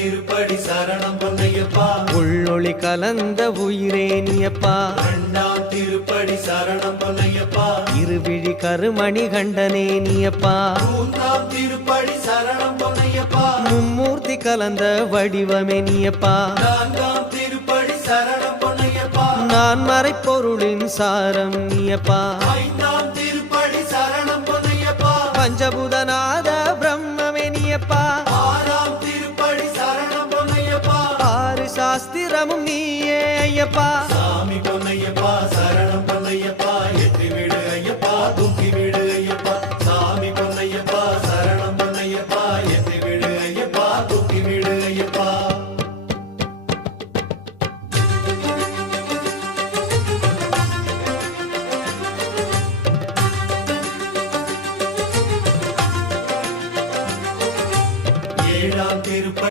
திருப்படி சரணம் பொன்னையப்பா. உள்ளொளி கலந்த உயிரே நீயப்பா. இரண்டாம் திருப்படி சரணம் பொன்னையப்பா. இருவிழி கருமணி கண்டனே நீயப்பா. மூன்றாம் திருப்படி சரணம் பொன்னையப்பா. மும்மூர்த்தி கலந்த வடிவமே நீயப்பா. நான்காம் திருப்படி சரணம் பொன்னையப்பா. நான் மறைப்பொருளின் சாரம் நீயப்பா. ஐந்தாம் திருப்படி சரணம் பொன்னையப்பா. பஞ்சபூதநாத பிரம்மமே நீயப்பா. ஆறாம் திருப்படி சரணம் பொன்னையப்பா. ஆறு சாஸ்திரமும் நீயே ஐயப்பா.